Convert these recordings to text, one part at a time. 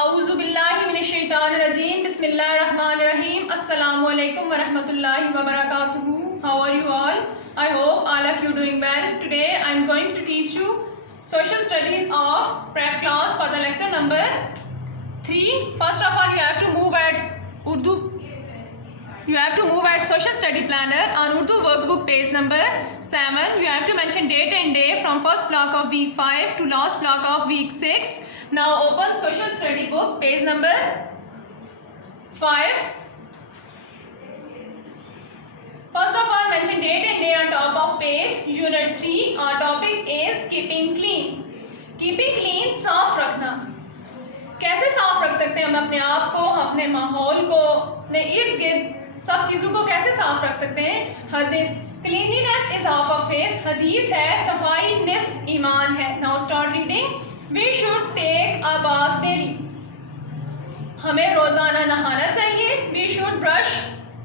औज़ुबिल्लाहिमिनश्शैतानिर्रजीम बिस्मिल्लाहिर्रहमानिर्रहीम अस्सलामु अलैकुम वरहमतुल्लाहि वबरकातुहू। How are you all? I hope all of you doing well. Today I am going to teach you social studies of prep class for the lecture number 3. First of all, you have to move at Urdu. You have to move at social study planner on Urdu workbook page number 7. You have to mention date and day from first block of week 5 to last block of week 6. Now open social study book page number 5. First of all, mention date and day on top of page. Unit 3. Our topic is keeping clean. Keeping clean, साफ रखना. कैसे साफ रख सकते हैं हम अपने आप को, अपने माहौल को, अपने इर्द गिर्द सब चीज़ों को कैसे साफ रख सकते हैं? Cleanliness is half of faith. हदीस है सफाई निस्फ ईमान है. Now start reading. We should take a bath daily. हमें रोजाना नहाना चाहिए. We should brush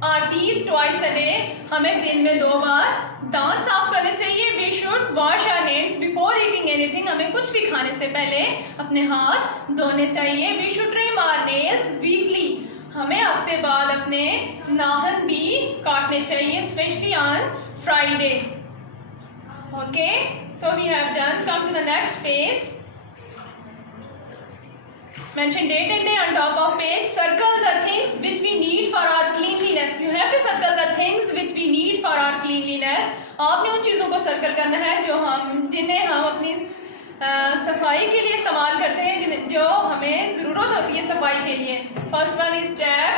our teeth twice a day. हमें दिन में 2 बार दांत साफ करने चाहिए. We should wash our hands before eating anything. हमें कुछ भी खाने से पहले अपने हाथ धोने चाहिए. We should trim our nails weekly. हमें हफ्ते बाद अपने नाखून भी काटने चाहिए, specially on Friday. Okay, so we have done. Come to the next page. Mention date and day on top of page. Circle the things which we need for our cleanliness. You have to circle the things which we need for our cleanliness. आपने उन चीज़ों को सर्कल करना है जिन्हें हम अपनी सफाई के लिए इस्तेमाल करते हैं, जो हमें ज़रूरत होती है सफाई के लिए. First one is tap.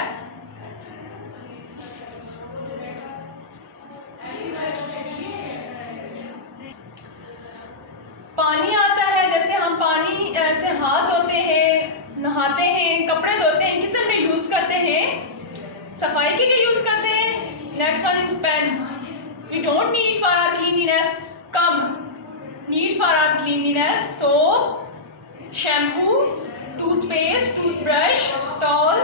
पानी आता है, जैसे हम पानी से हाथ धोते हैं, नहाते हैं, कपड़े धोते हैं, किचन में यूज़ करते हैं, सफाई के लिए यूज़ करते हैं. Next one is pen. We don't need for our cleanliness come need for our cleanliness soap, shampoo, toothpaste, toothbrush, towel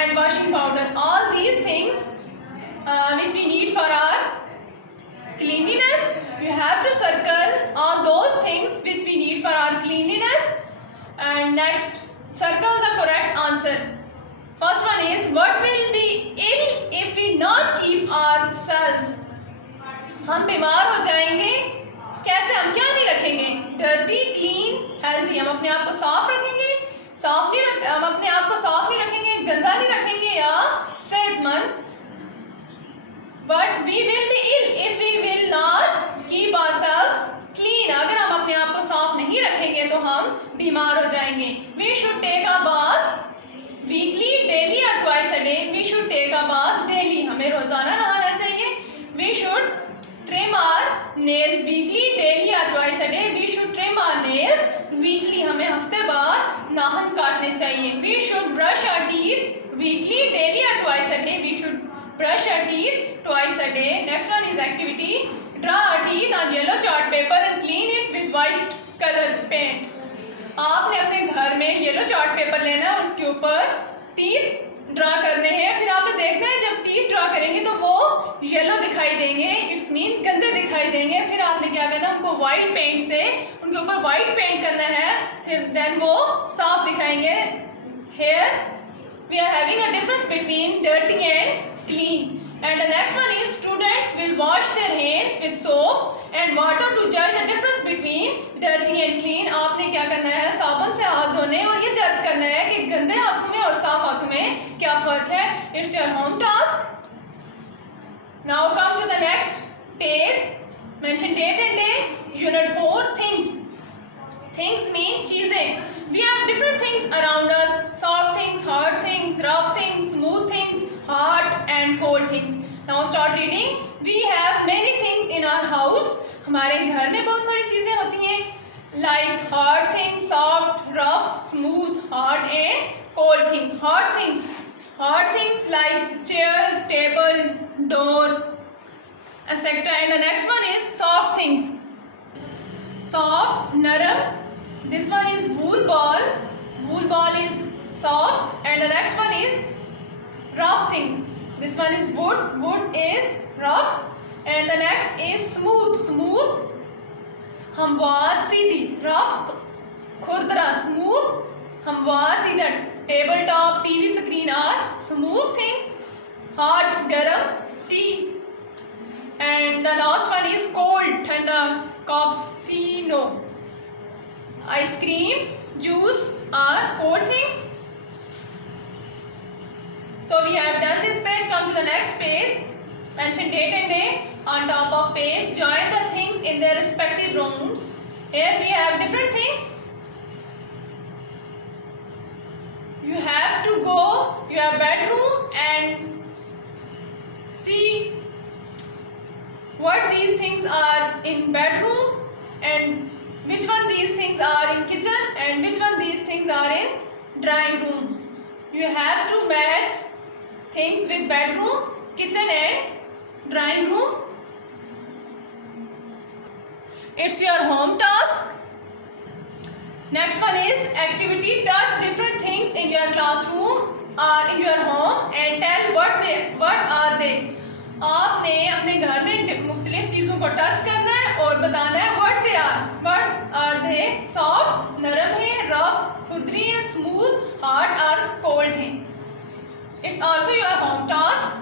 and washing powder. All these things which we need for our cleanliness, you have to circle all those things which we need for our cleanliness. And next, circle the correct answer. First one is, what will be ill if we not keep ourselves? हम बीमार हो जाएंगे. कैसे? हम क्या नहीं रखेंगे? Dirty, clean, healthy. हम अपने आप को साफ रखेंगे, हम अपने आप को साफ नहीं रखेंगे, गंदा नहीं रखेंगे या सेहतमंद. But we will be ill if we will not keep ourselves clean. अगर हम अपने आप को साफ नहीं रखेंगे तो हम बीमार हो जाएंगे. We should take a bath weekly, daily और twice a day. We should take a bath daily. हमें रोजाना नहाना चाहिए. We should trim our nails weekly, daily or twice a day. We should trim our nails weekly. हमें हफ्ते बाद नाखून काटने चाहिए. We should brush our teeth weekly, daily or twice a day. We should brush our teeth twice a day. Next one is activity. Draw our teeth on yellow chart paper and clean it with white color paint. आपने अपने घर में yellow chart paper लेना है और उसके ऊपर teeth draw करने हैं. फिर आपने देखना है जब टीथ ड्रा करेंगे तो वो येलो दिखाई देंगे, इट्स मीन गंदे दिखाई देंगे. फिर आपने क्या करना है, उनको वाइट पेंट से उनके ऊपर वाइट पेंट करना है, फिर देन वो साफ दिखाएंगे. Here we are having a difference between dirty and clean. And the next one is students will wash their hands with soap and water to जज the difference between dirty and clean. आपने क्या करना है, साबुन से हाथ धोने और ये जज करना है कि गंदे हाथों में और साफ हाथों में क्या फर्क है. It's your home task. Now come to the next page. Mention date and day. Unit 4. Things. Things mean चीजें. We have different things around us. Soft things, hard things, rough things, smooth things, hot and cold things. Now start reading. We have many things in our house. हमारे घर में बहुत सारी चीजें होती हैं. Like hard things, soft, rough, smooth, hard and cold things. Hard things. Hard things like chair, table, door, etc. And the next one is soft things. Soft, naram. This one is wool ball. Wool ball is soft. And the next one is rough thing. This one is wood. Wood is rough. And the next is smooth. Smooth, हमवार, सीधी. Rough, खुरदरा, smooth. हमवार सीधा, table top, TV screen are smooth things, hot गरम, tea. And the last one is cold ठंडा, coffee no. Ice cream, juice are cold things. So we have done this page. Come to the next page. Mention date and day on top of page. Join the things in their respective rooms. Here we have different things. You have to go your bedroom and see what these things are in bedroom and which one these things are in kitchen and which one these things are in drawing room. You have to match things with bedroom, kitchen and drawing room. It's your home task. Next one is activity. Touch different things in your classroom or in your home and tell what are they. आपने अपने घर में मुख्तलिफ चीज़ों को टच करना है और बताना है what are they. सॉफ्ट नरम है, रफ खुदरी है, स्मूथ हार्ड और कोल्ड है. It's also your home task.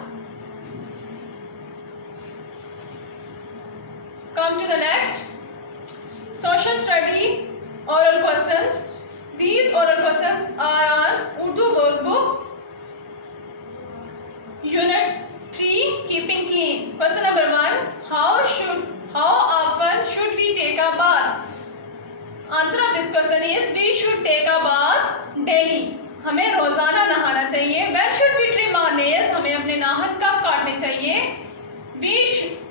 Come to the next. Social study oral questions. These oral questions are on Urdu workbook. Unit 3 Keeping Clean. Question number 1. How often should we take a bath? Answer of this question is we should take a bath daily. हमें रोजाना नहाना चाहिए. When should we trim our nails? हमें अपने नाखून कब काटने चाहिए? We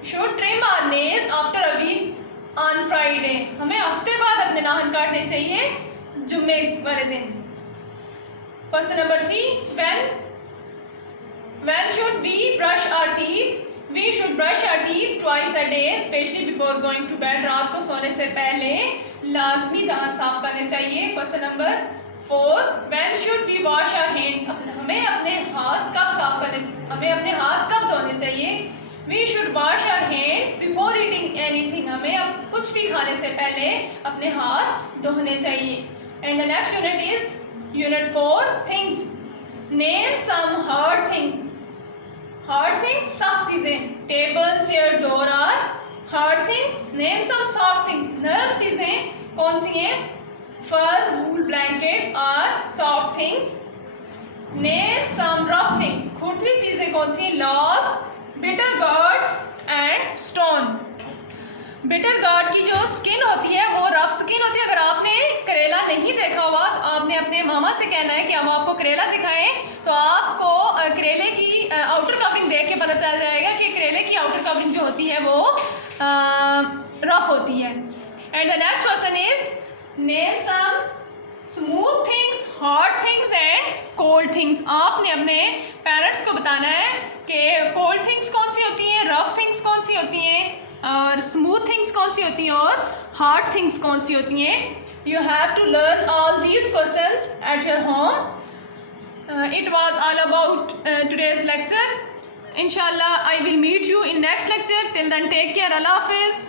should trim our nails after a week on Friday. हमें हफ्ते बाद अपने नाखून काटने चाहिए जुम्मे वाले दिन. Question number 3. When should we brush our teeth? We should brush our teeth twice a day, especially before going to bed. रात को सोने से पहले लाजमी दांत साफ करने चाहिए. Question number 4. When should we wash our hands? हमें अपने हाथ कब धोने चाहिए? We should wash our hands before eating anything. हमें अब कुछ भी खाने से पहले अपने हाथ धोने चाहिए. And the next unit is unit 4 things. Name some hard things. Hard things सख्त चीजें. Table, chair, door are hard things. Name some soft things. नरम चीजें कौन सी हैं? Fur, wool, blanket are soft things. Name some rough things. खुरदरी चीजें कौन सी? Log, bitter gourd and stone. Bitter gourd की जो स्किन होती है वो रफ स्किन होती है. अगर आपने करेला नहीं देखा हुआ तो आपने अपने मामा से कहना है कि हम आपको करेला दिखाएं, तो आपको करेले की आउटर कवरिंग देख के पता चल जाएगा कि करेले की आउटर कवरिंग जो होती है वो रफ होती है. And the next question is name some smooth things, hard things and cold things. आपने अपने पेरेंट्स को बताना है कि कोल्ड थिंग्स कौन सी होती हैं, रफ थिंग्स कौन सी होती हैं और स्मूथ थिंग्स कौन सी होती हैं और हार्ड थिंग्स कौन सी होती हैं. You have to learn all these questions at your home. It was all about today's lecture. Inshallah, I will meet you in next lecture. Till then, take care. Allah Hafiz.